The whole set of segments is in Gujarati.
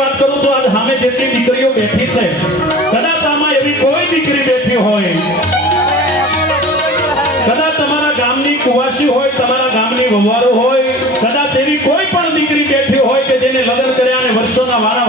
વાત કરું તો આજ સામે જેટલી દીકરીઓ બેઠી છે, કદાચ આમાં એવી કોઈ દીકરી બેઠી હોય. કદાચ તમારા ગામની કુવાસી હોય, તમારા ગામની વવારો હોય, કદાચ એવી કોઈ પણ દીકરી બેઠી હોય કે જેને લગ્ન કર્યા અને વર્ષોના વારા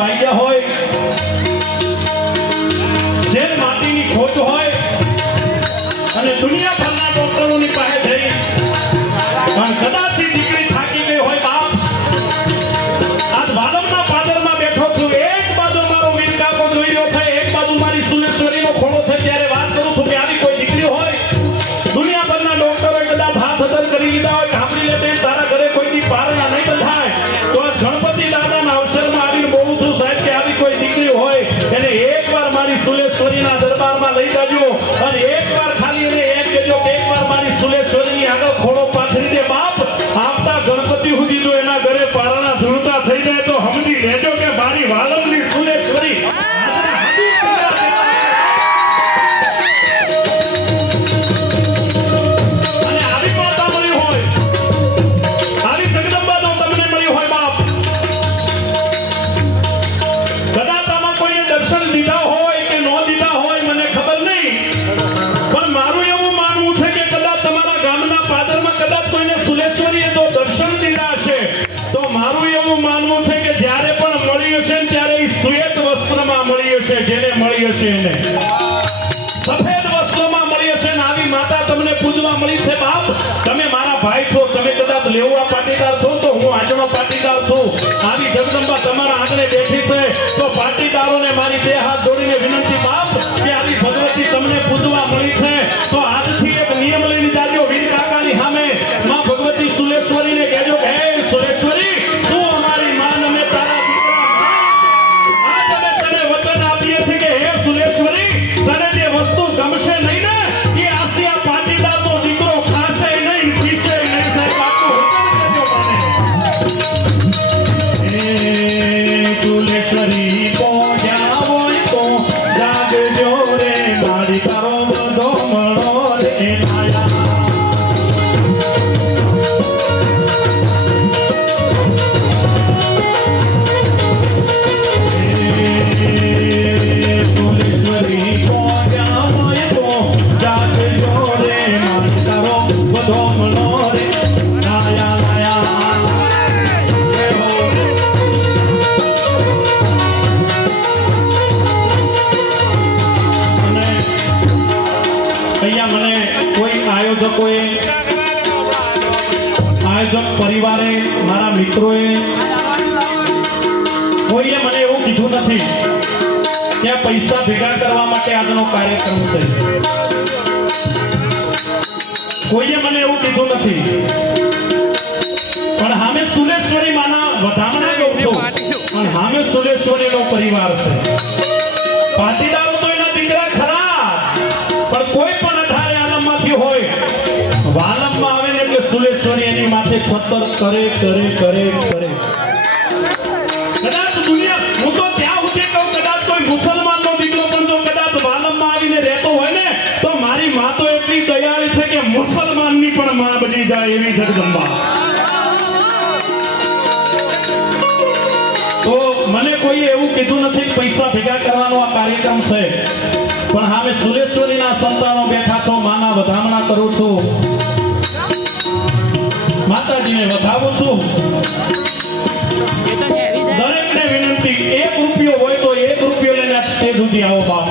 હામે સુલેશ્વરીનો પરિવાર છે. પાટીદારો તો એના દીકરા ખરા પણ કોઈ પણ અઢારે આલમમાંથી હોય, વાલમમાં આવે ને એટલે એની માથે છતર કરે કરે કરે કરે. કદાચ દુનિયા, હું તો ત્યાં સુધી કહું, કદાચ કોઈ મુસલમાનનો દીકરો પણ જો કદાચ વાલમમાં આવીને રહેતો હોય ને, તો મારી મા તો એટલી દયાળી છે કે મુસલમાનની પણ માં બની જાય એવી જગદંબા. મને કોઈ એવું કીધું નથી કે પૈસા ભેગા કરવાનો આ કાર્યક્રમ છે. પણ હા સુરેશ્વરીના સંતાનો બેઠા છો માના વધામણા કરું છું. માતાજીને વધાવું છું. દરેકને વિનંતી એક રૂપિયો હોય તો એક રૂપિયો લઈને સ્ટેજ સુધી આવો બાપ.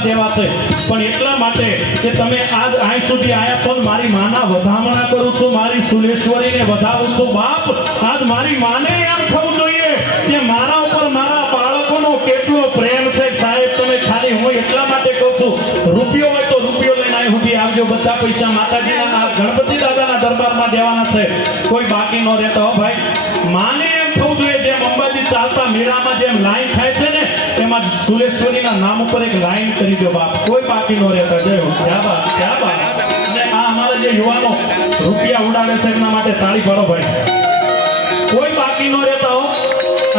મંડળમાં દેવા છે. પણ એટલા માટે કે તમે આજ અહીં સુધી આયા છો મારી માના વધામણા કરું છું, મારી સુલેશ્વરીને વધાવું છું. બાપ, આજ મારી માને એમ થવું જોઈએ કે મારા ઉપર મારા બાળકોનો કેટલો પ્રેમ છે. સાહેબ, તમે ખાલી હું એટલા માટે કહું છું. રૂપિયો હોય તો રૂપિયો લઈને અહીં સુધી આવજો. બધા પૈસા માતાજીના આ ગણપતિ દાદાના દરબારમાં દેવાના છે. કોઈ બાકી ન રહેતા ભાઈ. માને ચાલતા મેળામાં જેમ લાઈન થાય છે ને એમ માં સુલેશ્વરીના નામ ઉપર એક લાઈન કરી દો બાપ. કોઈ બાકી નો રહેતા. જય ક્યાં બાપ ક્યાં બાપ અને આ અમારા જે યુવાનો રૂપિયા ઉડાડે છે એમના માટે તાળી પાડો ભાઈ. કોઈ બાકી નો રહેતા હો.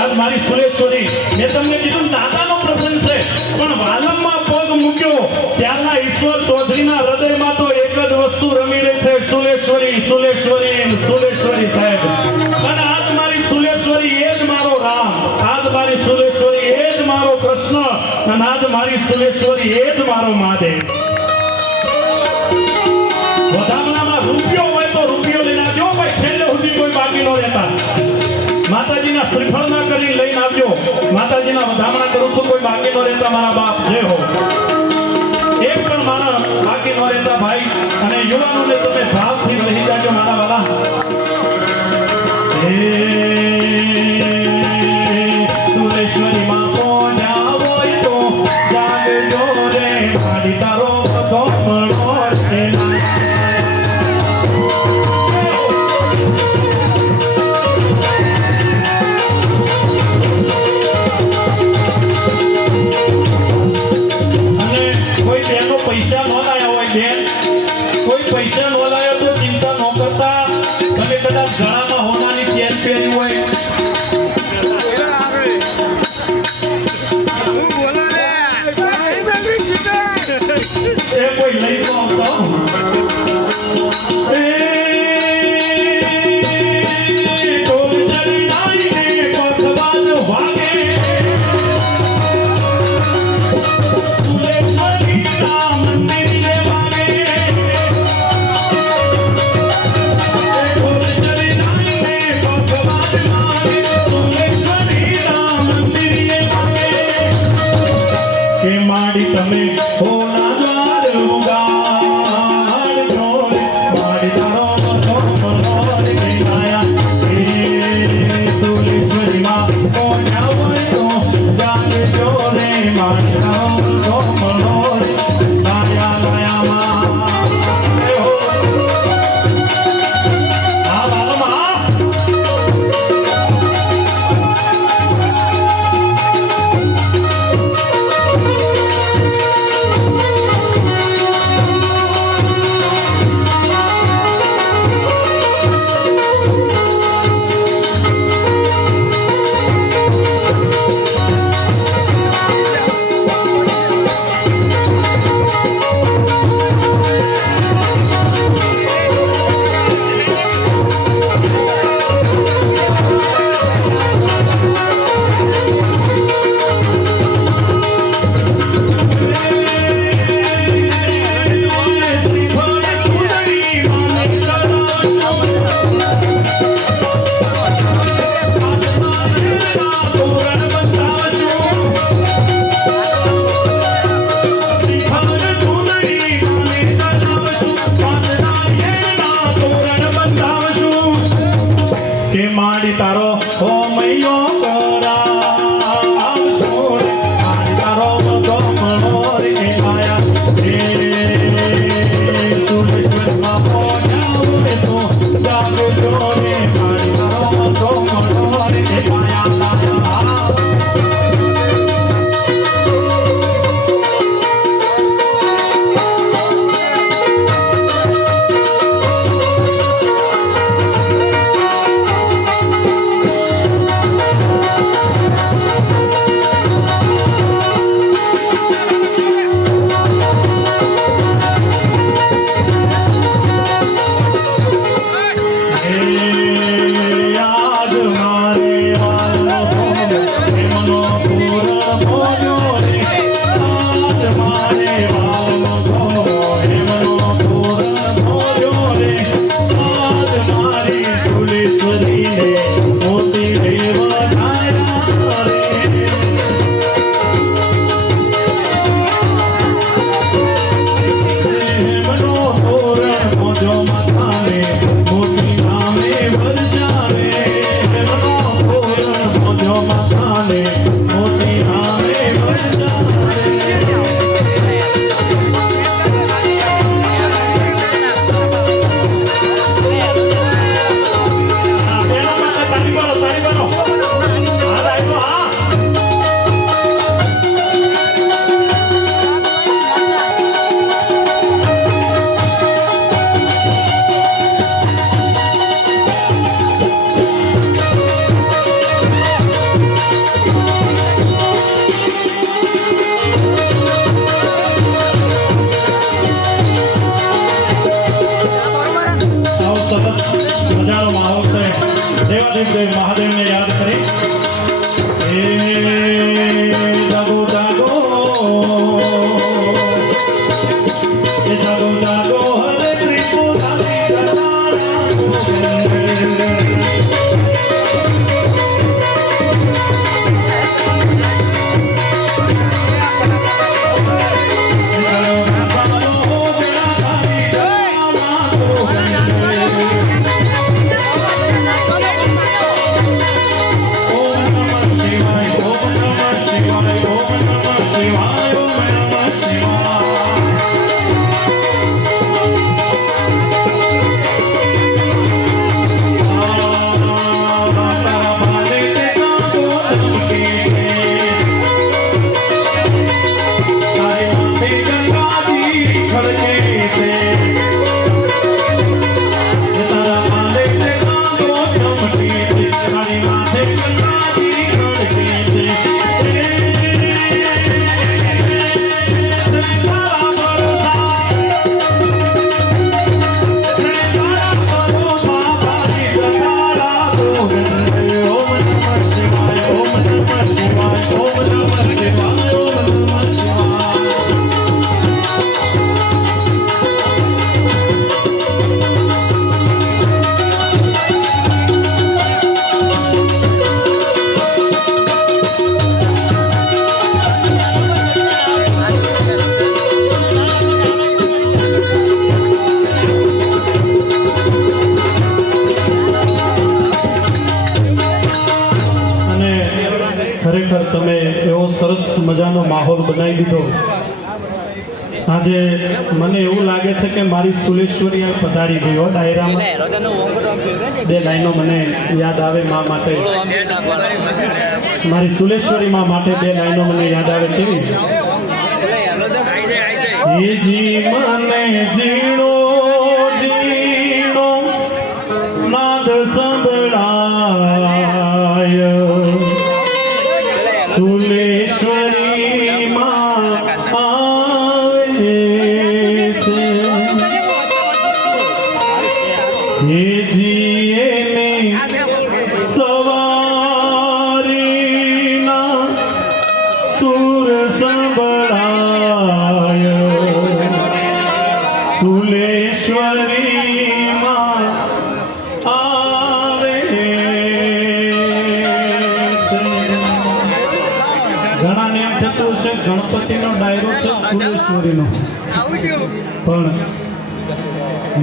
આજ મારી સુરેશ્વરી. મેં તમને કીધું દાદાનો પ્રસંગ છે. પણ વાલમમાં પગ મૂક્યો. ત્યારના ઈશ્વર ચૌધરીના હૃદયમાં તો એક જ વસ્તુ રમી રહી છે. સુરેશ્વરી સુલેશ્વરી મારી સુરેશ્વરી, એ જ મારો કૃષ્ણ અને મારી સુરેશ્વરી, એ જ મારો મહાદેવ. વધામણામાં માતાજીના વધામણા કરું છું, કોઈ બાકી ન રહેતા, મારા બાપ, જય હો. એક પણ મારા બાકી ન રહેતા, ભાઈ, અને યુવાનોને તમે ભાવથી લઈ જાજો, મારા વાલા. મળો છે morning. મારી સુલેશ્વરી પધારી ગયો ડાયરામાં. બે લાઈનો મને યાદ આવે મા માટે. મારી સુલેશ્વરી મા માટે બે લાઈનો મને યાદ આવે કેવી? જી મને જીણો જીણો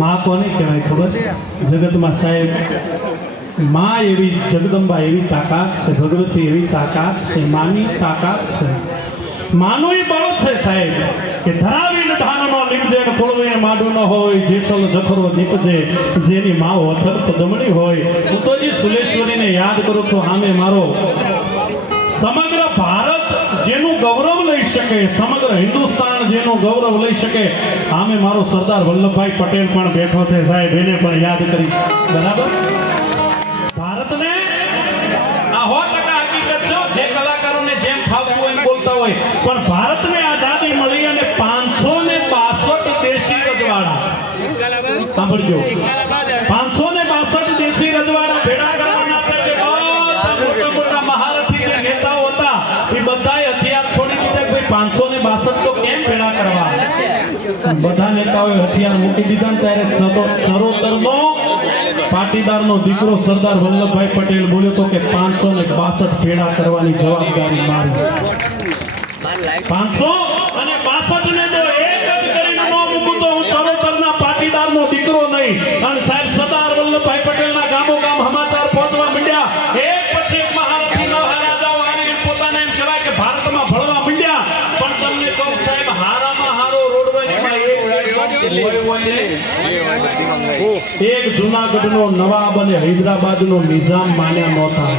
માં કોને કહેવાય ખબર? જગતમાં સાહેબ, માં એવી જગદંબા એવી તાકાત છે, ભગવતી એવી તાકાત છે, માની તાકાત છે. માનું એ બળ છે સાહેબ, કે ધરાવીને ધાનમાં નીપજે ને કોળવીને માડું ન હોય જેસલ જખરો નીપજે, જેની માઓ અથર પદમણી હોય. હું તો જે સુલેશ્વરીને યાદ કરું છું આમે મારો સમગ્ર ભારત જેનું ગૌરવ શકે, સમગ્ર હિન્દુસ્તાન જેનું ગૌરવ લઈ શકે, આમે મારો સરદાર વલ્લભભાઈ પટેલ પણ બેઠો છે સાહેબ, એને પણ યાદ કરી. બરાબર? ભારતને આ સો ટકા હકીકત છો, જે કલાકારોને જેમ ફાવતું હોય એમ બોલતા હોય. પણ ભારતને આઝાદી મળી અને પાંચસો ને બાસઠ દેશી રજવાડા સાંભળજો પાંચસો ને બાસઠ દેશી રજવાડા ભેડા કરવાના હતા એટલે બધા મોટા મોટા મહારથી જે નેતાઓ હતા એ બધાએ હથિયાર છોડી દીધા કે ભાઈ ને તો કેમ ભેળા કરવા? બધા નેતાઓએ હથિયાર મૂકી દીધા ને ત્યારે ચતો- ચરોતરનો પાટીદારનો દીકરો સરદાર વલ્લભભાઈ પટેલ બોલ્યો તો કે પાંચસો ને બાસઠ ભેડા કરવાની જવાબદારી મારી. પાંચસો? એક જુનાગઢ નો? નવાબ અને હૈદરાબાદનો નિઝામ માન્યા નહોતા.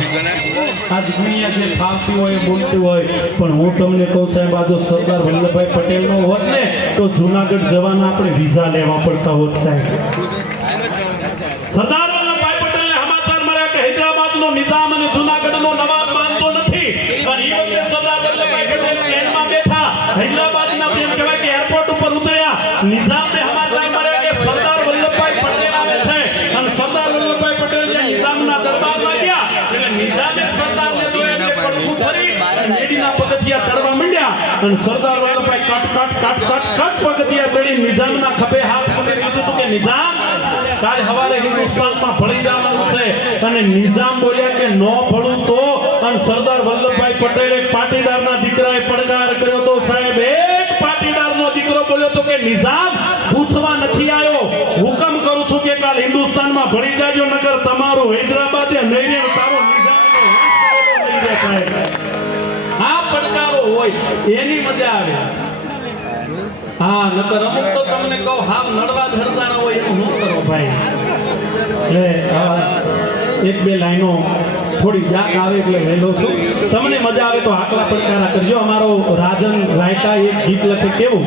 આજ દુનિયા જે ફાવતી હોય બોલતી હોય. પણ હું તમને કહું સાહેબ, આ જો સરદાર વલ્લભભાઈ પટેલનો હોત ને, તો જુનાગઢ જવાના આપણે વિઝા લેવા પડતા હોત સાહેબ. અને સરદાર વલ્લભભાઈ કટ કટ કટ કટ કટ પગથિયા ચડી નિઝામના ખભે હાથ મૂકી કીધું હતું કે નિઝામ કાલ હવારે હિન્દુસ્તાનમાં ભળી જવાનું છે. અને નિઝામ બોલ્યા કે નો ભળું તો. અને સરદાર વલ્લભભાઈ પટેલે પાટીદારના દીકરાએ પડકાર કર્યો તો સાહેબ એક પાટીદારનો દીકરો બોલ્યો તો કે નિઝામ પૂછવા નથી આવ્યો. હુકમ કરું છું કે કાલ હિન્દુસ્તાનમાં ભળી જાજો નગર તમારું હૈદરાબાદ એ રહે, તારો નિઝામ સાહેબ. હોય, એની મજા આવે. હા, નકર અમુક તો તમને કહું હાવ નડવા ધરજાણા હોય એનું શું કરો ભાઈ? એક બે લાઈનો થોડી જાગ આવે એટલે વહેલો છું. તમને મજા આવે તો આકલા પડકારા કરજો. અમારો રાજન રાયકા એક ગીત લખે કેવું?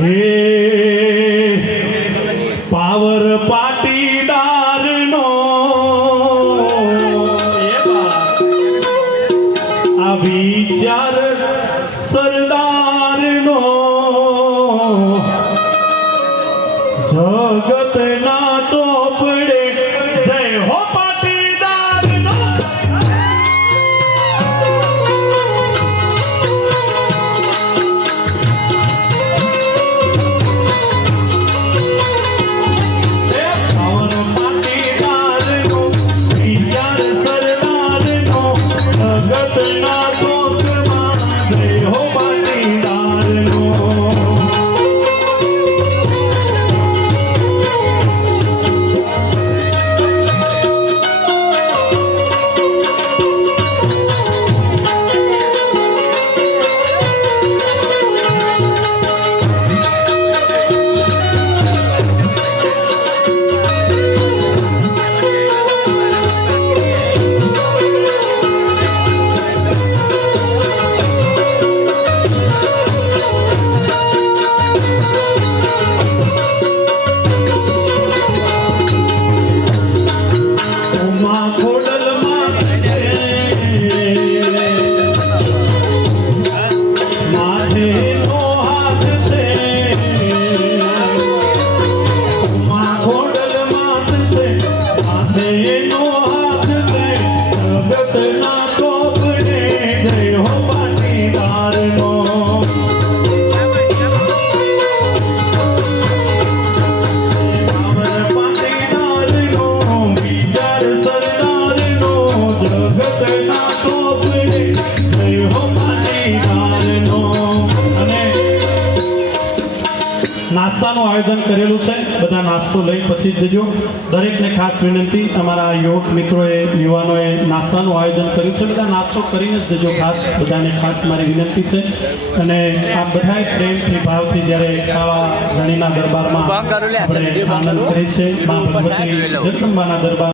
હે, પાવર પાટીદારનો લઈ જજો દરેકને ખાસ વિનંતી. અમારા યુવક મિત્રોએ યુવાનોએ નાસ્તાનું આયોજન કર્યું છે. બધા નાસ્તો કરીને જ જજો ખાસ. બધાને ખાસ મારી વિનંતી છે. અને આ બધાએ પ્રેમથી ભાવથી જ્યારે ખાવા ધણીના દરબારમાં આપણે આનંદ કરીએ છીએ. મા ભગવતી જગદંબાના દરબાર